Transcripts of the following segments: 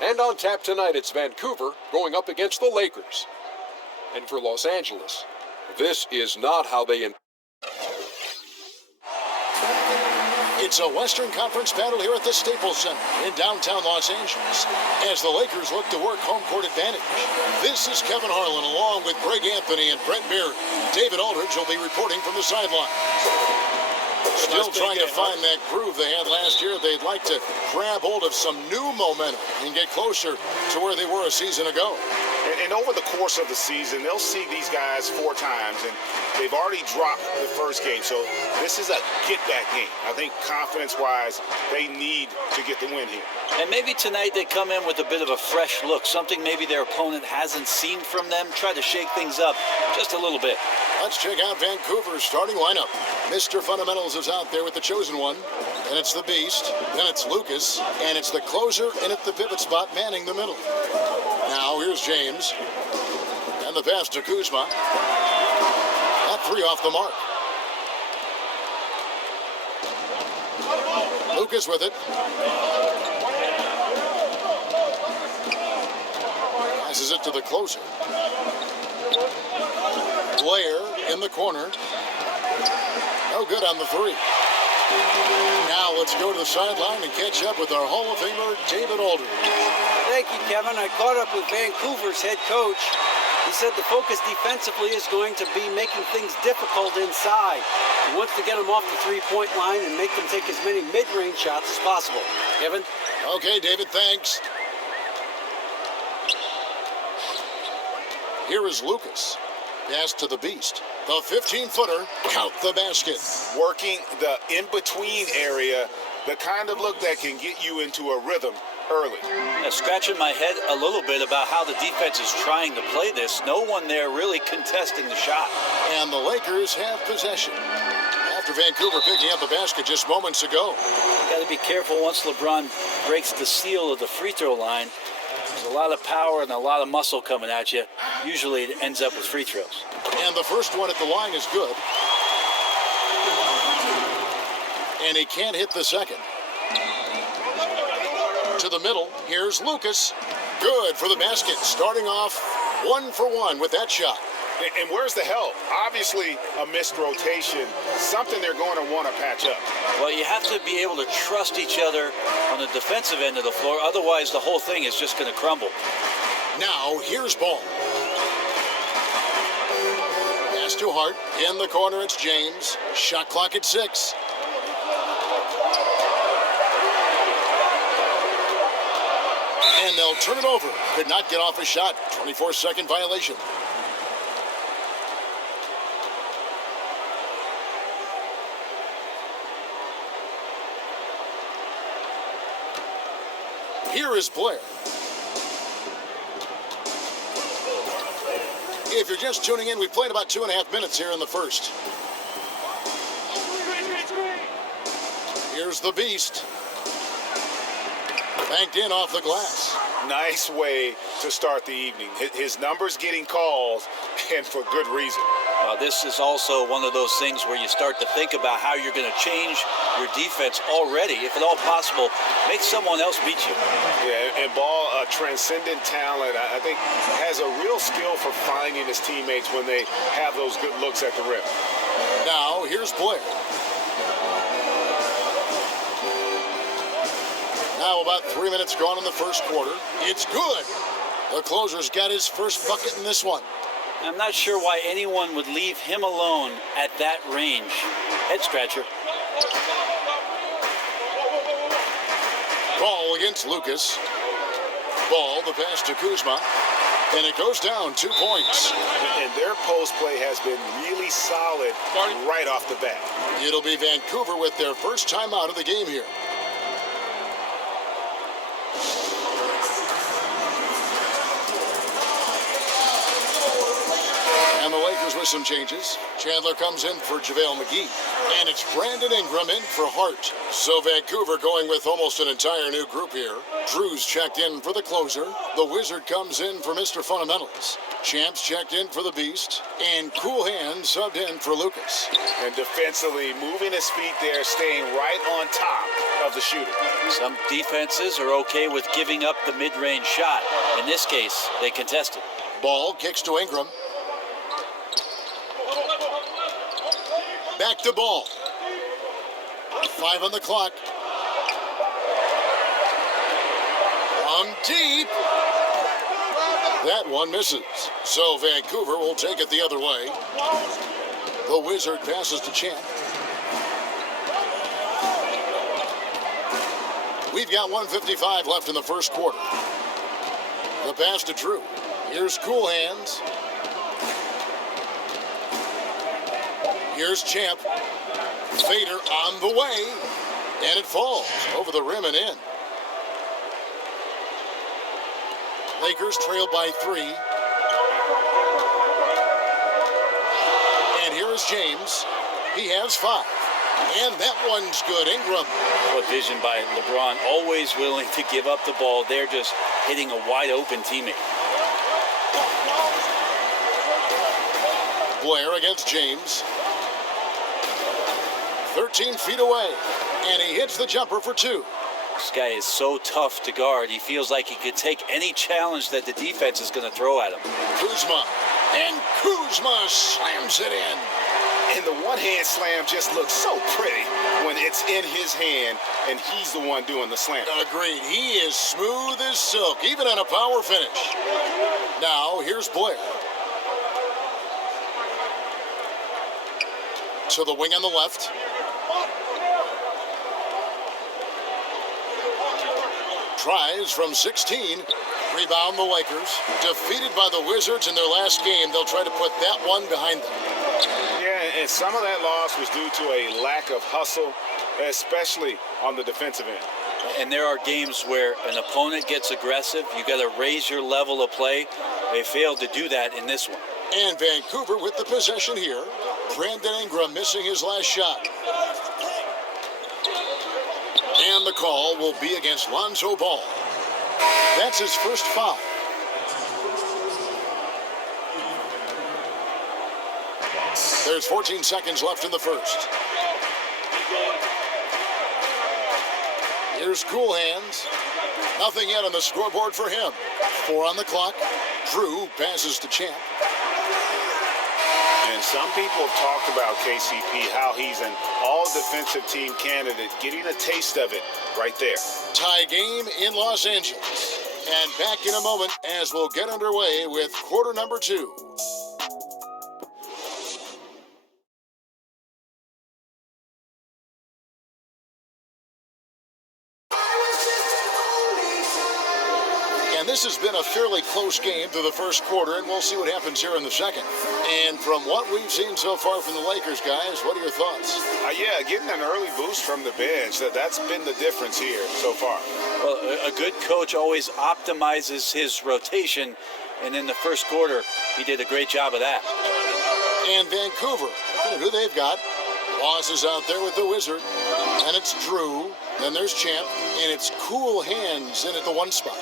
And on tap tonight, it's Vancouver going up against the Lakers. And for Los Angeles, this is not how they... It's a Western Conference battle here at the Staples Center in downtown Los Angeles as the Lakers look to work home court advantage. This is Kevin Harlan along with Greg Anthony and Brett Beard. David Aldridge will be reporting from the sideline. Still trying to find that groove they had last year. They'd like to grab hold of some new momentum and get closer to where they were a season ago. And over the course of the season, they'll see these guys 4 times, and they've already dropped the first game. So this is a get-back game. I think confidence-wise, they need to get the win here. And maybe tonight they come in with a bit of a fresh look, something maybe their opponent hasn't seen from them, try to shake things up just a little bit. Let's check out Vancouver's starting lineup. Mr. Fundamentals is out there with the chosen one. Then it's the Beast. Then it's Lucas. And it's the closer in at the pivot spot, manning the middle. Now here's James. And the pass to Kuzma. That 3 off the mark. Lucas with it. Passes it to the closer. Blair in the corner. No good on the 3. Now let's go to the sideline and catch up with our Hall of Famer, David Aldridge. Thank you, Kevin. I caught up with Vancouver's head coach. He said the focus defensively is going to be making things difficult inside. He wants to get them off the three-point line and make them take as many mid-range shots as possible. Kevin? Okay, David, thanks. Here is Lucas. Pass to the Beast. The 15-footer. Count the basket. Working the in-between area, the kind of look that can get you into a rhythm early. Yeah, scratching my head a little bit about how the defense is trying to play this. No one there really contesting the shot. And the Lakers have possession. After Vancouver picking up a basket just moments ago. Got to be careful once LeBron breaks the seal of the free throw line. There's a lot of power and a lot of muscle coming at you. Usually it ends up with free throws. And the first one at the line is good. And he can't hit the second. To the middle, here's Lucas. Good for the basket, starting off 1 for 1 with that shot. And where's the help? Obviously a missed rotation, something they're going to want to patch up. Well, you have to be able to trust each other on the defensive end of the floor. Otherwise, the whole thing is just going to crumble. Now, here's Ball. Pass to Hart. In the corner, it's James. Shot clock at 6. And they'll turn it over. Could not get off a shot. 24-second violation. Here is Blair. If you're just tuning in, we've played about 2.5 minutes here in the first. Here's the Beast. Banked in off the glass. Nice way to start the evening. His numbers getting calls, and for good reason. This is also one of those things where you start to think about how you're going to change your defense already. If at all possible, make someone else beat you. Yeah, and Ball, a transcendent talent, I think has a real skill for finding his teammates when they have those good looks at the rim. Now, here's Blair. Now about 3 minutes gone in the first quarter. It's good. The closer's got his first bucket in this one. I'm not sure why anyone would leave him alone at that range. Head scratcher. Ball against Lucas. Ball, the pass to Kuzma. And it goes down 2 points. And their post play has been really solid right off the bat. It'll be Vancouver with their first time out of the game here. And the Lakers with some changes. Chandler comes in for JaVale McGee. And it's Brandon Ingram in for Hart. So Vancouver going with almost an entire new group here. Drew's checked in for the closer. The Wizard comes in for Mr. Fundamentals. Champs checked in for the Beast. And Cool Hands subbed in for Lucas. And defensively, moving his feet there, staying right on top of the shooter. Some defenses are okay with giving up the mid-range shot. In this case, they contested. Ball kicks to Ingram. Back to Ball. 5 on the clock. From deep. That one misses. So Vancouver will take it the other way. The Wizard passes to Champ. We've got 1:55 left in the first quarter. The pass to Drew. Here's Cool Hands. Here's Champ. Fader on the way. And it falls over the rim and in. Lakers trail by 3. And here is James. He has 5. And that one's good. Ingram. What vision by LeBron, always willing to give up the ball. They're just hitting a wide open teammate. Blair against James. 13 feet away. And he hits the jumper for 2. This guy is so tough to guard. He feels like he could take any challenge that the defense is going to throw at him. Kuzma. And Kuzma slams it in. And the one-hand slam just looks so pretty when it's in his hand and he's the one doing the slam. Agreed. He is smooth as silk, even on a power finish. Now, here's Blair. To the wing on the left. Tries from 16. Rebound the Lakers. Defeated by the Wizards in their last game. They'll try to put that one behind them. Yeah, and some of that loss was due to a lack of hustle, especially on the defensive end. And there are games where an opponent gets aggressive. You got to raise your level of play. They failed to do that in this one. And Vancouver with the possession here. Brandon Ingram missing his last shot. And the call will be against Lonzo Ball. That's his first foul. There's 14 seconds left in the first. Here's Cool Hands. Nothing yet on the scoreboard for him. 4 on the clock. Drew passes to Champ. And some people have talked about KCP, how he's an all-defensive team candidate, getting a taste of it right there. Tie game in Los Angeles. And back in a moment as we'll get underway with quarter number 2. This has been a fairly close game through the first quarter, and we'll see what happens here in the second. And from what we've seen so far from the Lakers, guys, what are your thoughts? Yeah, getting an early boost from the bench, that's been the difference here so far. Well, a good coach always optimizes his rotation, and in the first quarter, he did a great job of that. And Vancouver, look at who they've got. Boss is out there with the Wizard, and it's Drew. Then there's Champ, and it's Cool Hands in at the 1 spot.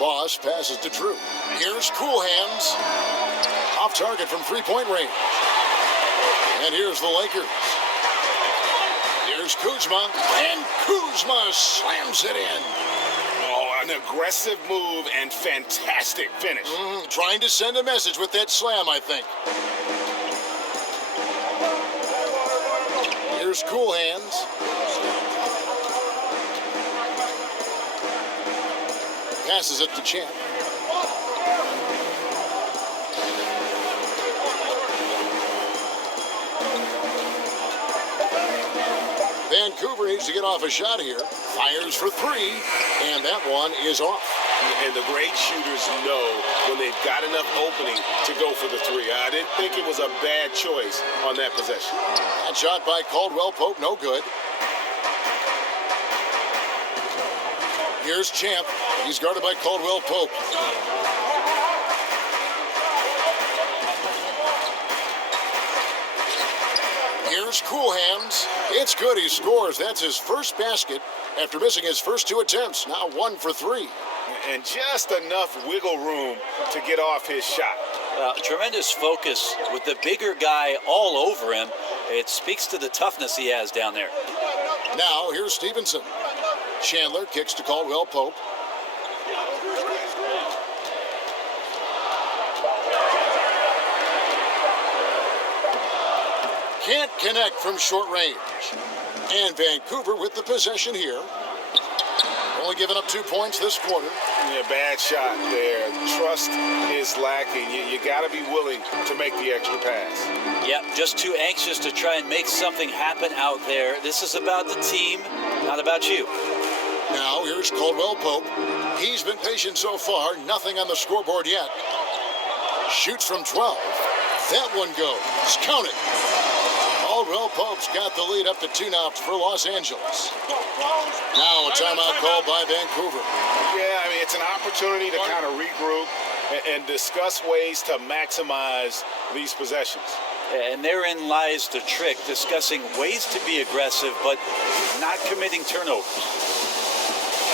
Boss passes to Drew. Here's Cool Hands. Off target from 3-point range. And here's the Lakers. Here's Kuzma. And Kuzma slams it in. Oh, an aggressive move and fantastic finish. Trying to send a message with that slam, I think. Here's Cool Hands. Passes it to Champ. Vancouver needs to get off a shot here. Fires for 3, and that one is off. And the great shooters know when they've got enough opening to go for the 3. I didn't think it was a bad choice on that possession. That shot by Caldwell Pope, no good. Here's Champ. He's guarded by Caldwell Pope. Here's Cool Hands. It's good. He scores. That's his first basket after missing his first 2 attempts. Now 1 for 3. And just enough wiggle room to get off his shot. Tremendous focus with the bigger guy all over him. It speaks to the toughness he has down there. Now here's Stevenson. Chandler kicks to Caldwell Pope. Can't connect from short range. And Vancouver with the possession here. Only giving up 2 points this quarter. Yeah, bad shot there. Trust is lacking. You got to be willing to make the extra pass. Yep, just too anxious to try and make something happen out there. This is about the team, not about you. Now here's Caldwell Pope. He's been patient so far. Nothing on the scoreboard yet. Shoots from 12. That one goes. Count it. Caldwell Pope's got the lead up to 2 now for Los Angeles. Now a timeout called by Vancouver. Yeah, I mean, it's an opportunity to kind of regroup and discuss ways to maximize these possessions. And therein lies the trick, discussing ways to be aggressive, but not committing turnovers.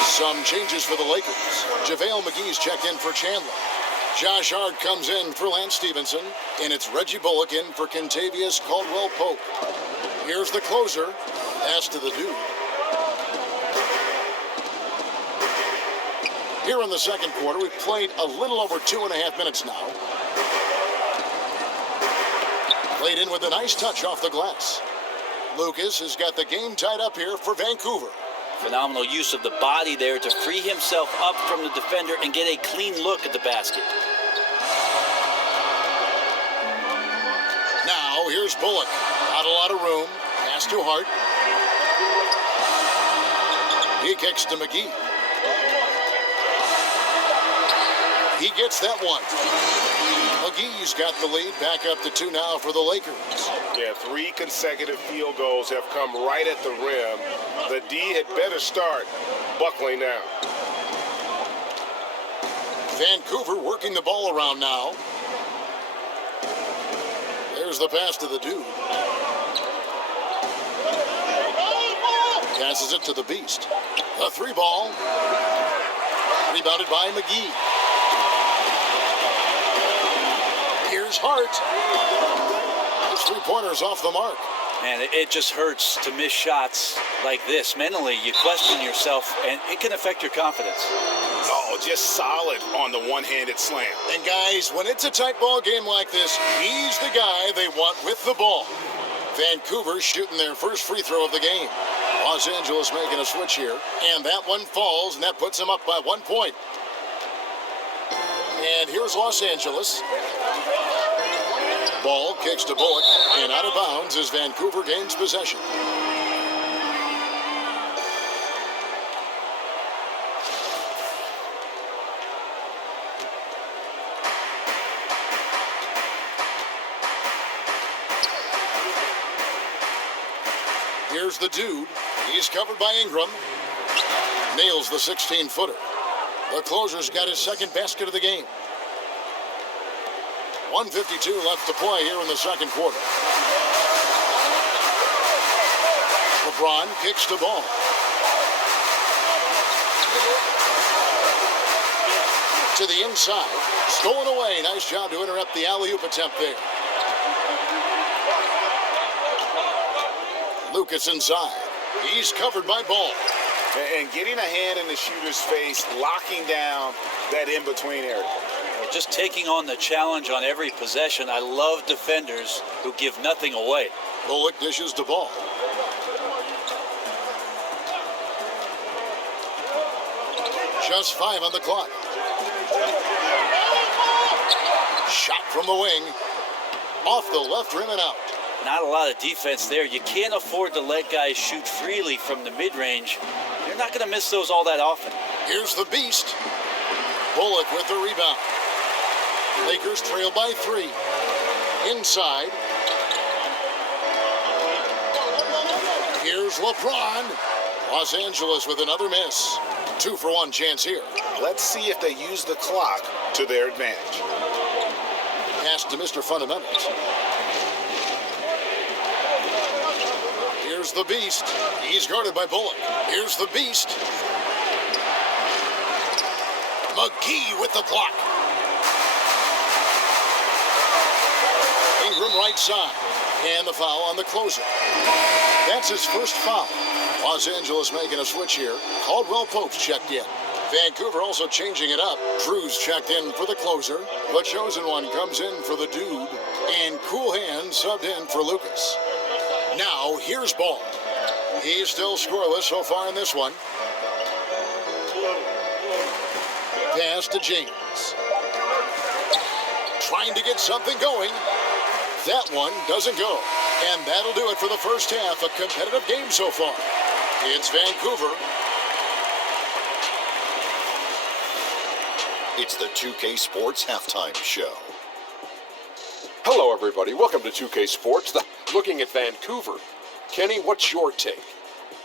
Some changes for the Lakers. JaVale McGee's checked in for Chandler. Josh Hart comes in for Lance Stevenson, and it's Reggie Bullock in for Kentavious Caldwell Pope. Here's the closer. Pass to the dude. Here in the second quarter, we've played a little over 2.5 minutes now. Played in with a nice touch off the glass. Lucas has got the game tied up here for Vancouver. Phenomenal use of the body there to free himself up from the defender and get a clean look at the basket. Now, here's Bullock. Not a lot of room. Pass to Hart. He kicks to McGee. He gets that one. McGee's got the lead. Back up to 2 now for the Lakers. Yeah, 3 consecutive field goals have come right at the rim. The D had better start buckling down. Vancouver working the ball around now. There's the pass to the dude. Passes it to the beast. A 3 ball. Rebounded by McGee. Here's Hart. His 3-pointers off the mark. And it just hurts to miss shots like this. Mentally, you question yourself, and it can affect your confidence. Oh, just solid on the one-handed slam. And guys, when it's a tight ball game like this, he's the guy they want with the ball. Vancouver shooting their first free throw of the game. Los Angeles making a switch here. And that one falls, and that puts them up by 1 point. And here's Los Angeles. Ball kicks to Bullock, and out of bounds as Vancouver gains possession. Here's the dude. He's covered by Ingram. Nails the 16-footer. The closer's got his second basket of the game. 1:52 left to play here in the second quarter. LeBron kicks the ball. To the inside. Stolen away. Nice job to interrupt the alley-oop attempt there. Lucas inside. He's covered by Ball. And getting a hand in the shooter's face, locking down that in-between area. Just taking on the challenge on every possession. I love defenders who give nothing away. Bullock dishes the ball. Just 5 on the clock. Shot from the wing. Off the left rim and out. Not a lot of defense there. You can't afford to let guys shoot freely from the mid-range. You're not going to miss those all that often. Here's the beast. Bullock with the rebound. Lakers trail by 3. Inside. Here's LeBron. Los Angeles with another miss. 2-for-1 chance here. Let's see if they use the clock to their advantage. Pass to Mr. Fundamentals. Here's the Beast. He's guarded by Bullock. Here's the Beast. McGee with the block. Ingram right side. And the foul on the closer. That's his first foul. Los Angeles making a switch here. Caldwell Pope's checked in. Vancouver also changing it up. Drew's checked in for the closer. The chosen one comes in for the dude. And Cool Hand subbed in for Lucas. Now, here's Ball. He's still scoreless so far in this one. Pass to James. Trying to get something going. That one doesn't go. And that'll do it for the first half. A competitive game so far. It's Vancouver. It's the 2K Sports Halftime Show. Hello, everybody. Welcome to 2K Sports. Looking at Vancouver. Kenny, what's your take?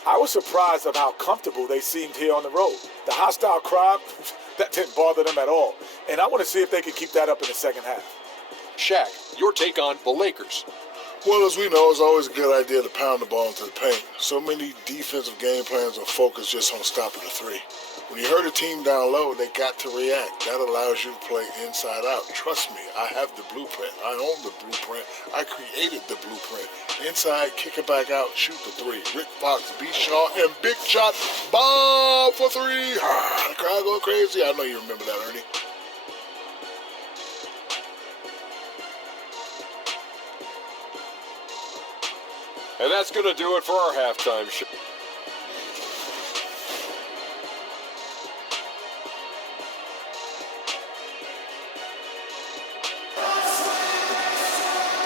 I was surprised at how comfortable they seemed here on the road. The hostile crowd, that didn't bother them at all. And I want to see if they can keep that up in the second half. Shaq, your take on the Lakers. Well, as we know, it's always a good idea to pound the ball into the paint. So many defensive game plans are focused just on stopping the three. When you hurt a team down low, they got to react. That allows you to play inside out. Trust me, I have the blueprint. I own the blueprint. I created the blueprint. Inside, kick it back out, shoot the three. Rick Fox, B. Shaw, and big shot. Bomb for three. The crowd go crazy. I know you remember that, Ernie. And that's going to do it for our halftime show.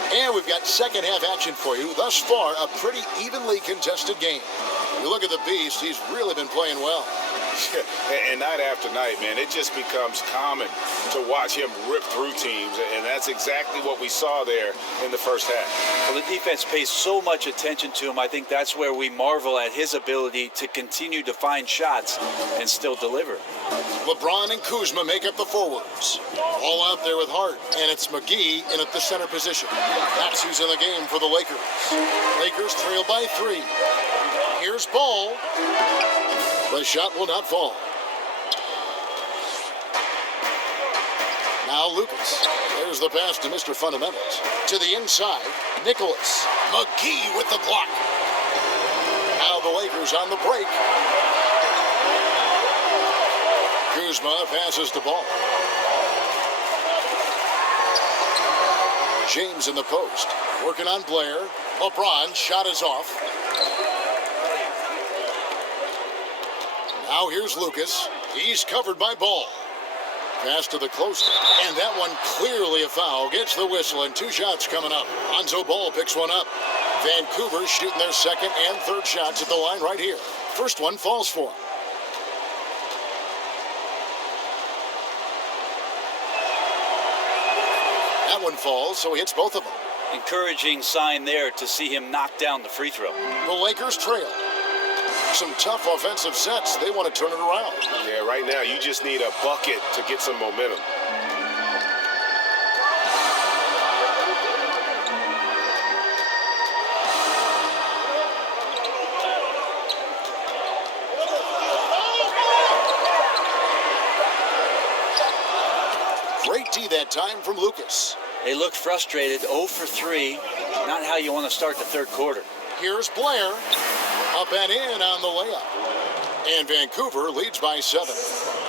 And we've got second half action for you. Thus far, a pretty evenly contested game. You look at the Beast, he's really been playing well. And night after night, man, it just becomes common to watch him rip through teams, and that's exactly what we saw there in the first half. Well, the defense pays so much attention to him. I think that's where we marvel at his ability to continue to find shots and still deliver. LeBron and Kuzma make up the forwards. All out there with Hart, and it's McGee in at the center position. That's who's in the game for the Lakers. Lakers trail by 3. Here's Ball. The shot will not fall. Now Lucas. There's the pass to Mr. Fundamentals. To the inside, Nicholas. McGee with the block. Now the Lakers on the break. Kuzma passes the ball. James in the post. Working on Blair. LeBron shot is off. Now here's Lucas. He's covered by Ball. Pass to the closer. And that one clearly a foul. Gets the whistle and 2 shots coming up. Lonzo Ball picks one up. Vancouver shooting their second and third shots at the line right here. First one falls for him. That one falls, so he hits both of them. Encouraging sign there to see him knock down the free throw. The Lakers trail. Some tough offensive sets. They want to turn it around. Yeah, right now you just need a bucket to get some momentum. Great D that time from Lucas. They look frustrated, 0 for 3. Not how you want to start the third quarter. Here's Blair. Up and in on the layup. And Vancouver leads by 7.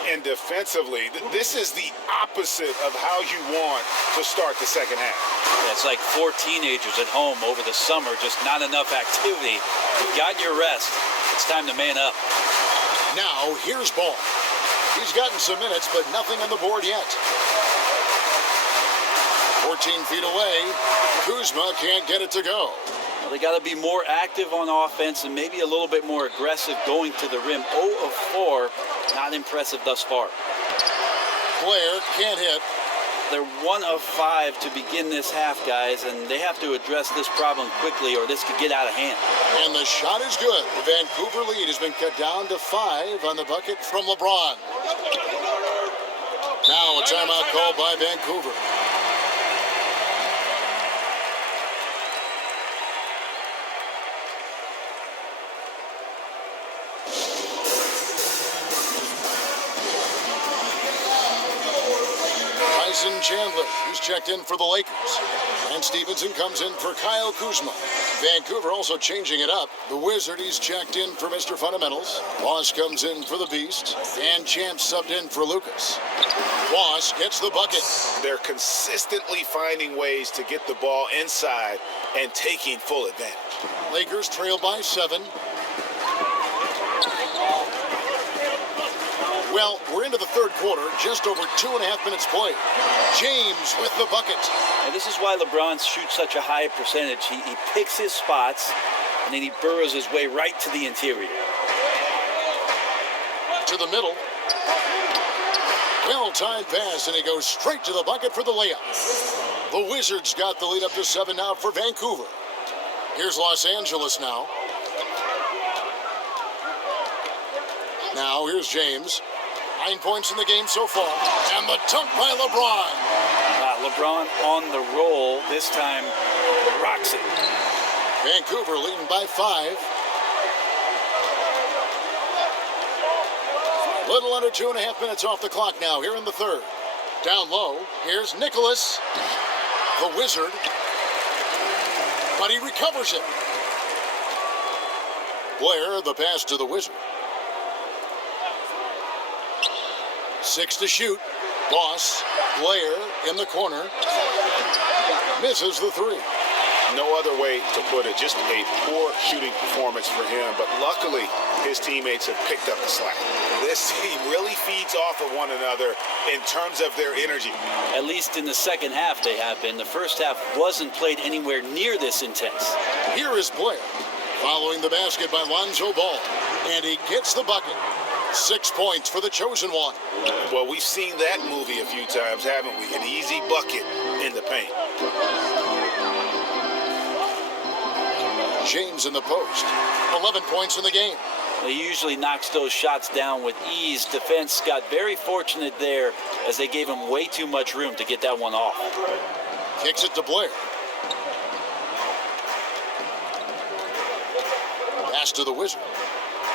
And defensively, this is the opposite of how you want to start the second half. Yeah, it's like 4 teenagers at home over the summer, just not enough activity. You've gotten your rest. It's time to man up. Now, here's Ball. He's gotten some minutes, but nothing on the board yet. 14 feet away. Kuzma can't get it to go. Well, they got to be more active on offense and maybe a little bit more aggressive going to the rim. 0 of 4. Not impressive thus far. Blair can't hit. They're 1 of 5 to begin this half, guys, and they have to address this problem quickly or this could get out of hand. And the shot is good. The Vancouver lead has been cut down to 5 on the bucket from LeBron. Now a timeout called by Vancouver. Tyson Chandler, who's checked in for the Lakers. And Stevenson comes in for Kyle Kuzma. Vancouver also changing it up. The Wizard, he's checked in for Mr. Fundamentals. Boss comes in for the Beast. And Champ subbed in for Lucas. Boss gets the bucket. They're consistently finding ways to get the ball inside and taking full advantage. Lakers trail by 7. Well, we're into the third quarter, just over 2.5 minutes played. James with the bucket. And this is why LeBron shoots such a high percentage. He picks his spots, and then he burrows his way right to the interior. To the middle. Well-timed pass, and he goes straight to the bucket for the layup. The Wizards got the lead up to 7 now for Vancouver. Here's Los Angeles now. Now, here's James. 9 points in the game so far. And the dunk by LeBron. LeBron on the roll. This time, rocks it. Vancouver leading by 5. Little under 2.5 minutes off the clock now here in the third. Down low, here's Nicholas, the Wizard. But he recovers it. Blair, the pass to the Wizard. 6 to shoot. Boss, Blair in the corner. Misses the 3. No other way to put it. Just a poor shooting performance for him. But luckily, his teammates have picked up the slack. This team really feeds off of one another in terms of their energy. At least in the second half they have been. The first half wasn't played anywhere near this intense. Here is Blair, following the basket by Lonzo Ball. And he gets the bucket. 6 points for the chosen one. Well, we've seen that movie a few times, haven't we? An easy bucket in the paint. James in the post. 11 points in the game. He usually knocks those shots down with ease. Defense got very fortunate there as they gave him way too much room to get that one off. Kicks it to Blair. Pass to the Wizard.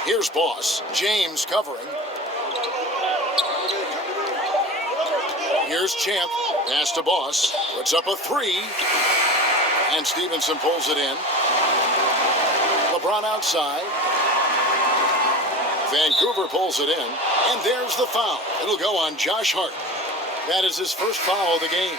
Here's Boss. James covering. Here's Champ. Pass to Boss. Puts up a 3. And Stevenson pulls it in. LeBron outside. Vancouver pulls it in. And there's the foul. It'll go on Josh Hart. That is his first foul of the game.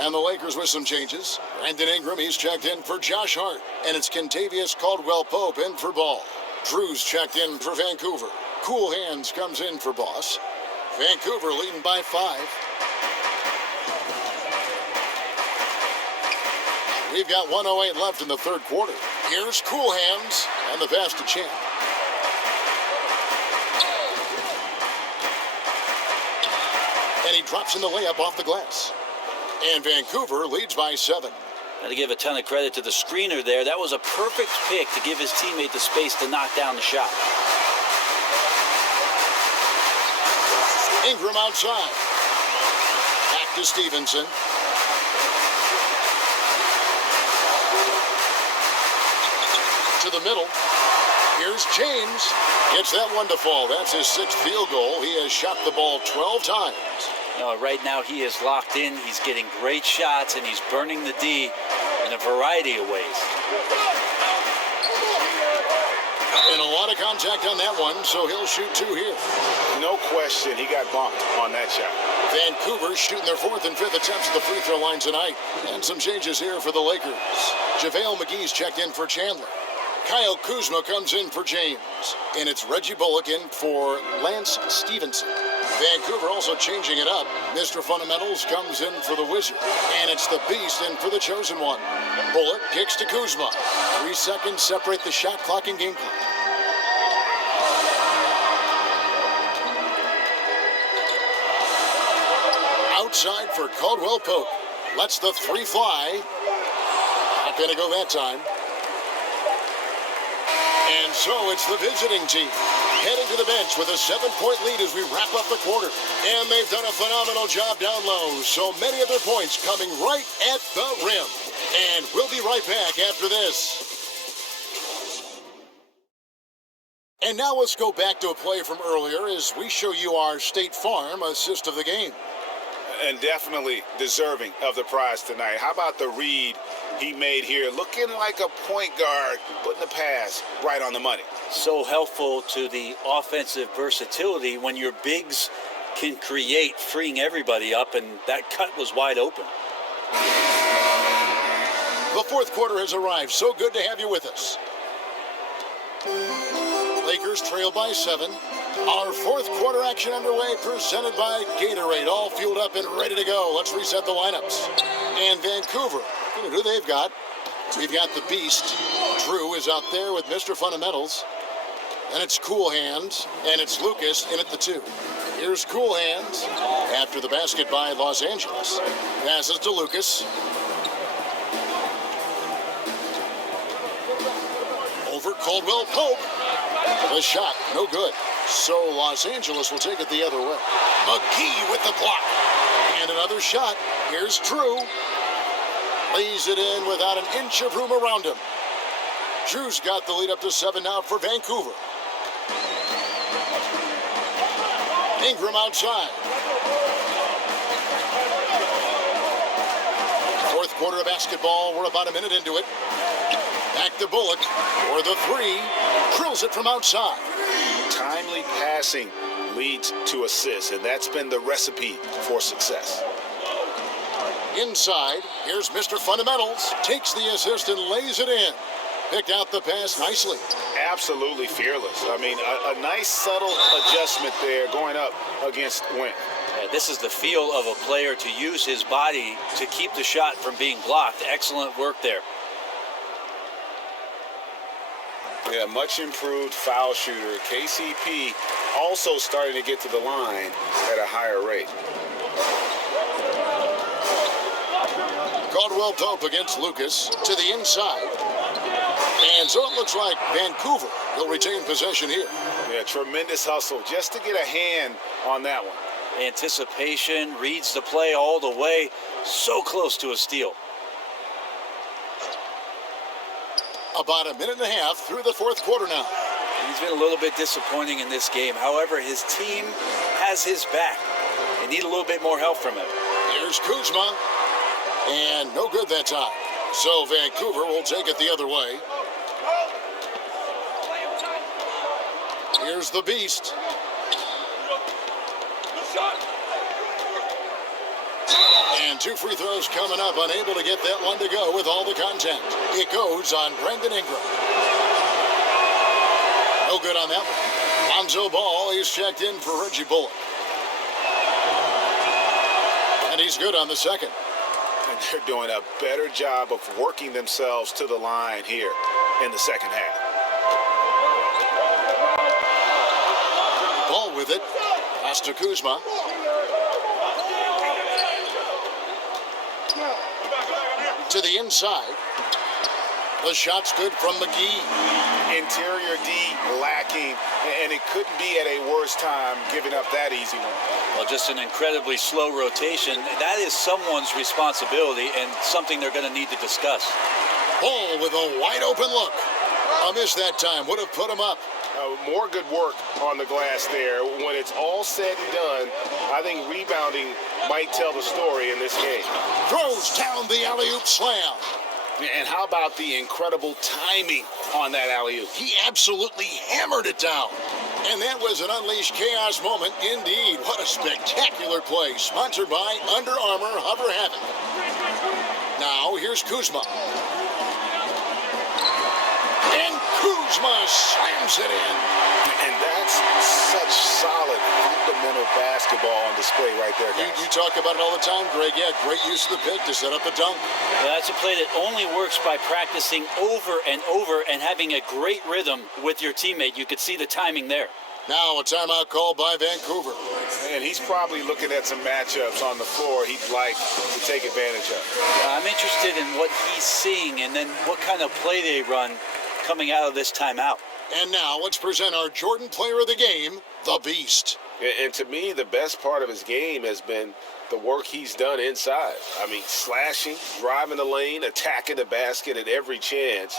And the Lakers with some changes. Brandon Ingram, he's checked in for Josh Hart. And it's Kentavious Caldwell-Pope in for Ball. Drew's checked in for Vancouver. Cool Hands comes in for Boss. Vancouver leading by 5. We've got 1:08 left in the third quarter. Here's Cool Hands and the pass to Champ. And he drops in the layup off the glass. And Vancouver leads by 7. Got to give a ton of credit to the screener there. That was a perfect pick to give his teammate the space to knock down the shot. Ingram outside. Back to Stevenson. To the middle. Here's James. Gets that one to fall. That's his 6th field goal. He has shot the ball 12 times. Right now he is locked in. He's getting great shots, and he's burning the D in a variety of ways. And a lot of contact on that one, so he'll shoot 2 here. No question, he got bumped on that shot. Vancouver shooting their 4th and 5th attempts at the free throw line tonight. And some changes here for the Lakers. JaVale McGee's checked in for Chandler. Kyle Kuzma comes in for James. And it's Reggie Bullock in for Lance Stevenson. Vancouver also changing it up. Mr. Fundamentals comes in for the Wizard. And it's the Beast in for the chosen one. Bullock kicks to Kuzma. 3 seconds separate the shot clock and game clock. Outside for Caldwell-Pope. Lets the 3 fly. Not going to go that time. And so it's the visiting team heading to the bench with a 7-point lead as we wrap up the quarter. And they've done a phenomenal job down low. So many of their points coming right at the rim. And we'll be right back after this. And now let's go back to a play from earlier as we show you our State Farm assist of the game. And definitely deserving of the prize tonight. How about the read he made here? Looking like a point guard, putting the pass right on the money. So helpful to the offensive versatility when your bigs can create, freeing everybody up, and that cut was wide open. The fourth quarter has arrived. So good to have you with us. Lakers trail by 7. Our fourth quarter action underway, presented by Gatorade. All fueled up and ready to go. Let's reset the lineups. And Vancouver, look at who they've got. We've got the Beast. Drew is out there with Mr. Fundamentals. And it's Cool Hands, and it's Lucas in at the 2. Here's Cool Hands after the basket by Los Angeles. Passes to Lucas. Over Caldwell Pope. The shot, no good. So Los Angeles will take it the other way. McGee with the block. And another shot. Here's Drew. Lays it in without an inch of room around him. Drew's got the lead up to 7 now for Vancouver. Ingram outside. Fourth quarter of basketball. We're about a minute into it. Back to Bullock for the 3. Drills it from outside. Timely passing leads to assists, and that's been the recipe for success. Inside, here's Mr. Fundamentals. Takes the assist and lays it in. Picked out the pass nicely. Absolutely fearless. I mean, a nice subtle adjustment there going up against Wynn. This is the feel of a player to use his body to keep the shot from being blocked. Excellent work there. Yeah, much improved foul shooter. KCP also starting to get to the line at a higher rate. Caldwell Pope against Lucas to the inside. And so it looks like Vancouver will retain possession here. Yeah, tremendous hustle just to get a hand on that one. Anticipation, reads the play all the way. So close to a steal. About a minute and a half through the fourth quarter now. He's been a little bit disappointing in this game. However, his team has his back. They need a little bit more help from him. Here's Kuzma. And no good that time. So Vancouver will take it the other way. Here's the Beast. And 2 free throws coming up, unable to get that one to go with all the contact. It goes on Brendan Ingram. No good on that one. Lonzo Ball is checked in for Reggie Bullock. And he's good on the second. And they're doing a better job of working themselves to the line here in the second half. Ball with it. Pass to Kuzma. To the inside. The shot's good from McGee. Interior D lacking, and it couldn't be at a worse time giving up that easy one. Well, just an incredibly slow rotation. That is someone's responsibility and something they're going to need to discuss. Ball with a wide open look. A miss that time. Would have put him up. More good work on the glass there. When it's all said and done, I think rebounding might tell the story in this game. Throws down the alley-oop slam. And how about the incredible timing on that alley-oop? He absolutely hammered it down. And that was an unleashed chaos moment indeed. What a spectacular play. Sponsored by Under Armour Hover Havoc. Now here's Kuzma. And Kuzma slams it in. And that's such solid fundamental basketball on display right there, guys. You talk about it all the time, Greg. Yeah, great use of the pick to set up a dunk. Yeah, that's a play that only works by practicing over and over and having a great rhythm with your teammate. You could see the timing there. Now a timeout called by Vancouver. And he's probably looking at some matchups on the floor he'd like to take advantage of. I'm interested in what he's seeing and then what kind of play they run coming out of this timeout. And now let's present our Jordan player of the game, the Beast. And to me, the best part of his game has been the work he's done inside. I mean, slashing, driving the lane, attacking the basket at every chance.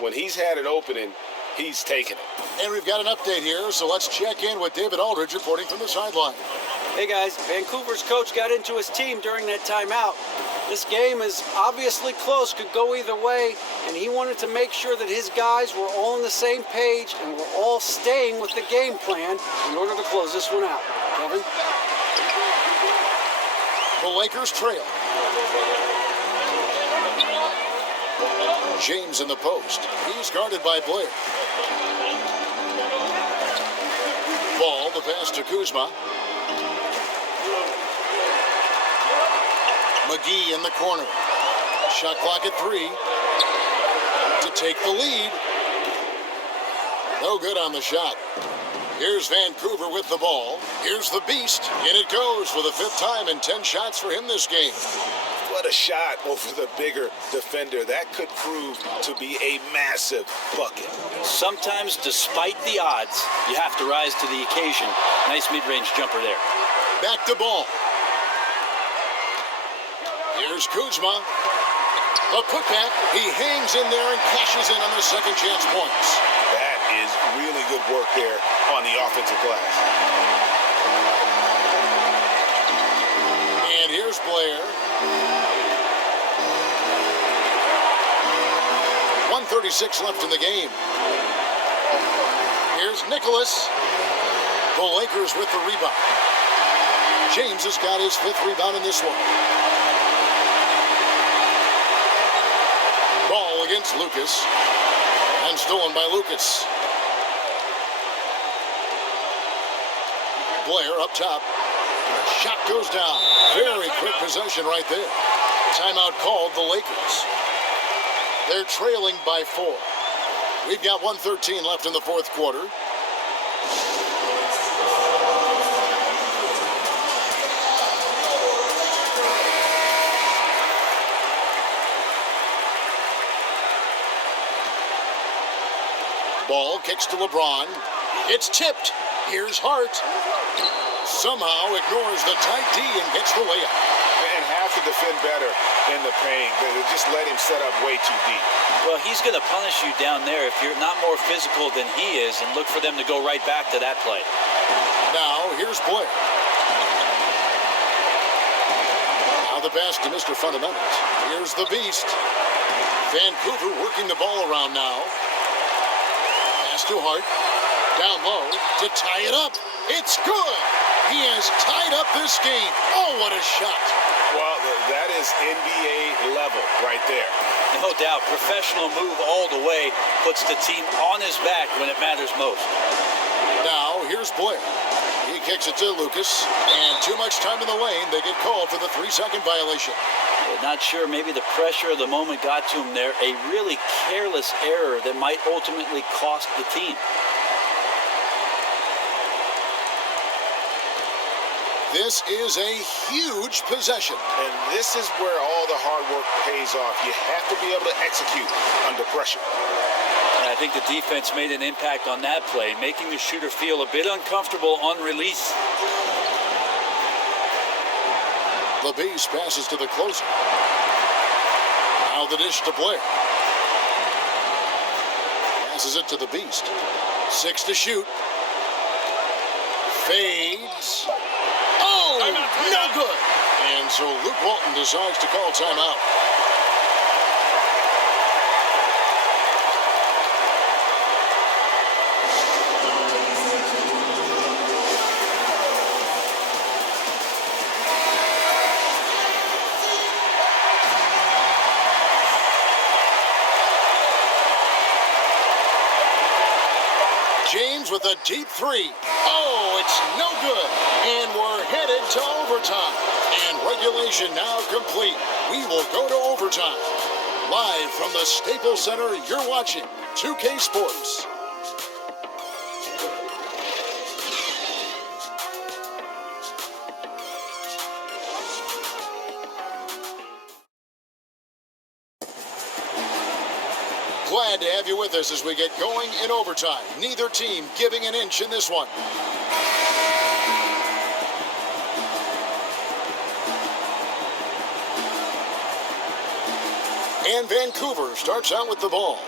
When he's had an opening, he's taken it. And we've got an update here, so let's check in with David Aldridge reporting from the sideline. Hey guys, Vancouver's coach got into his team during that timeout. This game is obviously close, could go either way, and he wanted to make sure that his guys were all on the same page and were all staying with the game plan in order to close this one out. Kevin? The Lakers trail. James in the post. He's guarded by Blair. Ball, the pass to Kuzma. McGee in the corner. Shot clock at 3 to take the lead. No good on the shot. Here's Vancouver with the ball. Here's the Beast. In it goes for the 5th time and 10 shots for him this game. What a shot over the bigger defender. That could prove to be a massive bucket. Sometimes, despite the odds, you have to rise to the occasion. Nice mid-range jumper there. Back to ball. Here's Kuzma. The putback. He hangs in there and cashes in on the second chance points. That is really good work there on the offensive glass. And here's Blair. 1:36 left in the game. Here's Nicholas. The Lakers with the rebound. James has got his 5th rebound in this one. Ball against Lucas. And stolen by Lucas. Blair up top. Shot goes down. Very quick possession right there. Timeout called the Lakers. They're trailing by 4. We've got 1:13 left in the 4th quarter. Ball kicks to LeBron. It's tipped. Here's Hart. Somehow ignores the tight D and gets the layup. And have to defend better in the paint. They just let him set up way too deep. Well, he's going to punish you down there if you're not more physical than he is, and look for them to go right back to that play. Now, here's Blair. Now the pass to Mr. Fundamentals. Here's the Beast. Vancouver working the ball around now. Pass to Hart. Down low to tie it up. It's good. He has tied up this game. Oh, what a shot. Well, that is NBA level right there. No doubt, professional move all the way, puts the team on his back when it matters most. Now, here's Blair. He kicks it to Lucas, and too much time in the lane. They get called for the 3-second violation. Not sure, maybe the pressure of the moment got to him there. A really careless error that might ultimately cost the team. This is a huge possession. And this is where all the hard work pays off. You have to be able to execute under pressure. And I think the defense made an impact on that play, making the shooter feel a bit uncomfortable on release. The Beast passes to the closer. Now the dish to Blair. Passes it to the Beast. 6 to shoot. Fades. Oh, no good. And so Luke Walton decides to call timeout. James with a deep 3. Oh, it's no good. And we're headed to overtime. And regulation now complete. We will go to overtime. Live from the Staples Center, you're watching 2K Sports. Glad to have you with us as we get going in overtime. Neither team giving an inch in this one. And Vancouver starts out with the ball.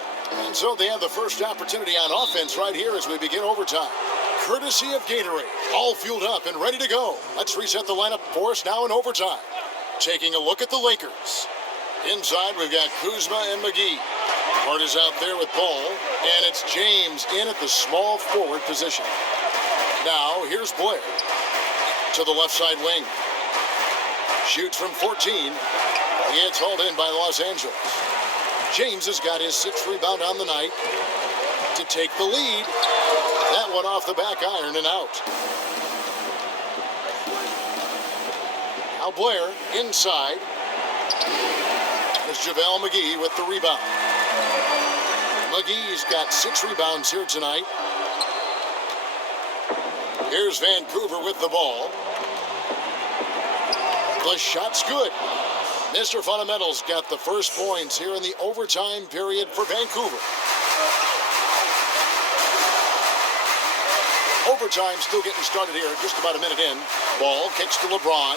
And so they have the first opportunity on offense right here as we begin overtime. courtesy of Gatorade. All fueled up and ready to go. Let's reset the lineup for us now in overtime. Taking a look at the Lakers. Inside, we've got Kuzma and McGee. Hart is out there with ball, and it's James in at the small forward position. Now, here's Blair to the left side wing. Shoots from 14. It's hauled in by Los Angeles. James has got his 6th rebound on the night to take the lead. That one off the back iron and out. Now Blair inside. There's JaVale McGee with the rebound. McGee's got 6 rebounds here tonight. Here's Vancouver with the ball. The shot's good. Mr. Fundamentals got the first points here in the overtime period for Vancouver. Overtime still getting started here, just about a minute in. Ball kicks to LeBron.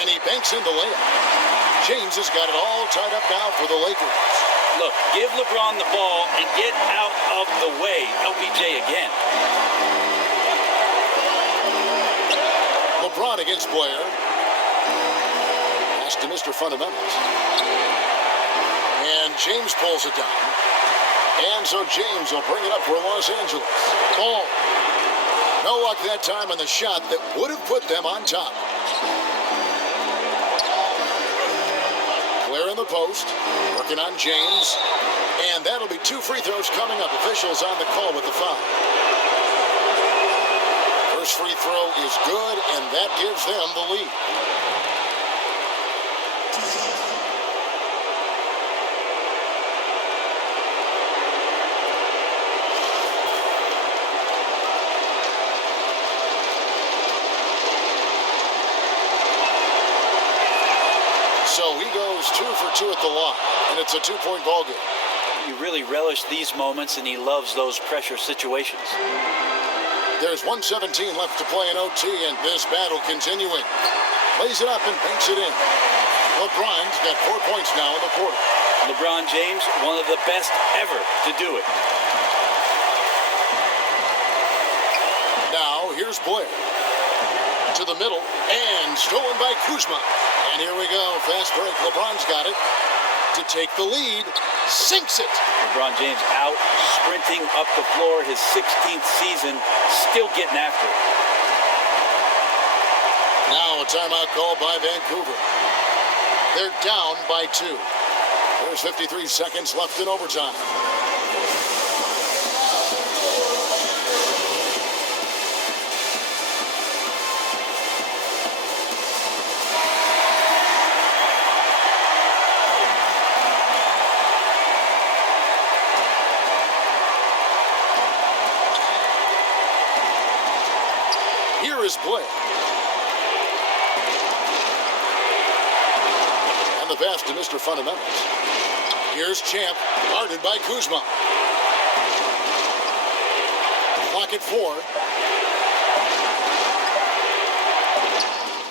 And he banks in the layup. James has got it all tied up now for the Lakers. Look, give LeBron the ball and get out of the way. LBJ again. LeBron against Blair. Pass to Mr. Fundamentals. And James pulls it down. And so James will bring it up for Los Angeles. Ball. No luck that time on the shot that would have put them on top. Blair in the post, working on James. And that'll be 2 free throws coming up. Officials on the call with the foul. First free throw is good, and that gives them the lead. So he goes 2 for 2 at the line, and it's a 2-point ball game. You really relish these moments, and he loves those pressure situations. There's 1:17 left to play in OT, and this battle continuing. Lays it up and banks it in. LeBron's got 4 points now in the quarter. LeBron James, one of the best ever to do it. Now, here's Blair. To the middle, and stolen by Kuzma. And here we go, fast break. LeBron's got it to take the lead. Sinks it. LeBron James out sprinting up the floor, his 16th season, still getting after it. Now a timeout call by Vancouver. They're down by 2. There's 53 seconds left in overtime. Here is Blair. And the pass to Mr. Fundamentals. Here's Champ, guarded by Kuzma. Clock at 4.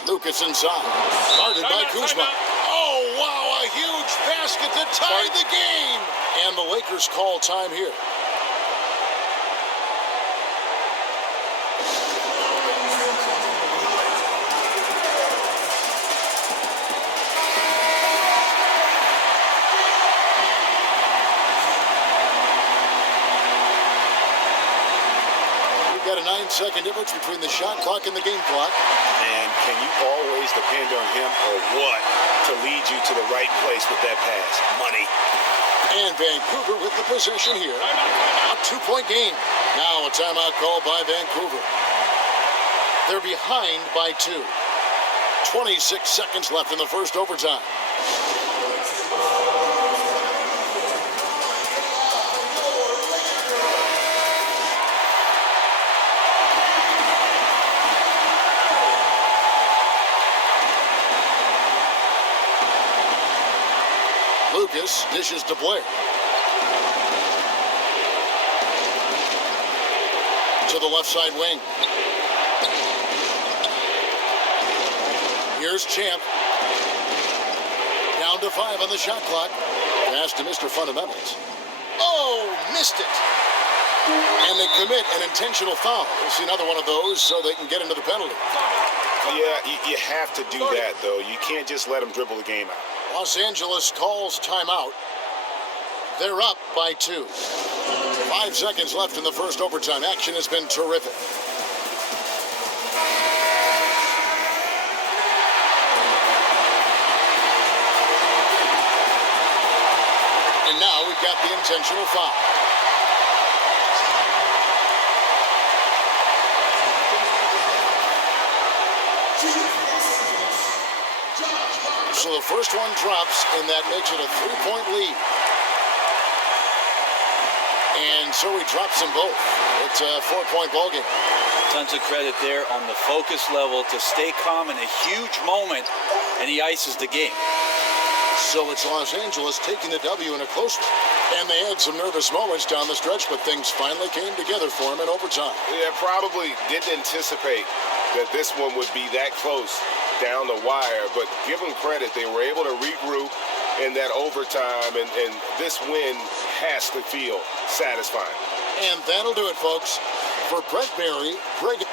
Lucas inside, guarded by Kuzma. Oh, wow, a huge basket to tie the game. And the Lakers call time here. Got a 9-second difference between the shot clock and the game clock. And can you always depend on him or what to lead you to the right place with that pass? Money. And Vancouver with the possession here. A 2-point game. Now a timeout call by Vancouver. They're behind by 2. 26 seconds left in the first overtime. Lucas dishes to Blair. To the left side wing. Here's Champ. Down to 5 on the shot clock. Pass to Mr. Fundamentals. Oh, missed it. And they commit an intentional foul. We'll see another one of those so they can get into the penalty. Yeah, you have to do that, though. You can't just let them dribble the game out. Los Angeles calls timeout. They're up by 2. 5 seconds left in the first overtime. Action has been terrific. And now we've got the intentional foul. So the first one drops, and that makes it a 3-point lead. And so he drops them both. It's a 4-point ball game. Tons of credit there on the focus level to stay calm in a huge moment, and he ices the game. So it's Los Angeles taking the W in a close one. And they had some nervous moments down the stretch, but things finally came together for him in overtime. Yeah, probably didn't anticipate that this one would be that close down the wire, but give them credit. They were able to regroup in that overtime, and this win has to feel satisfying. And that'll do it, folks. For Brett Berry, Greg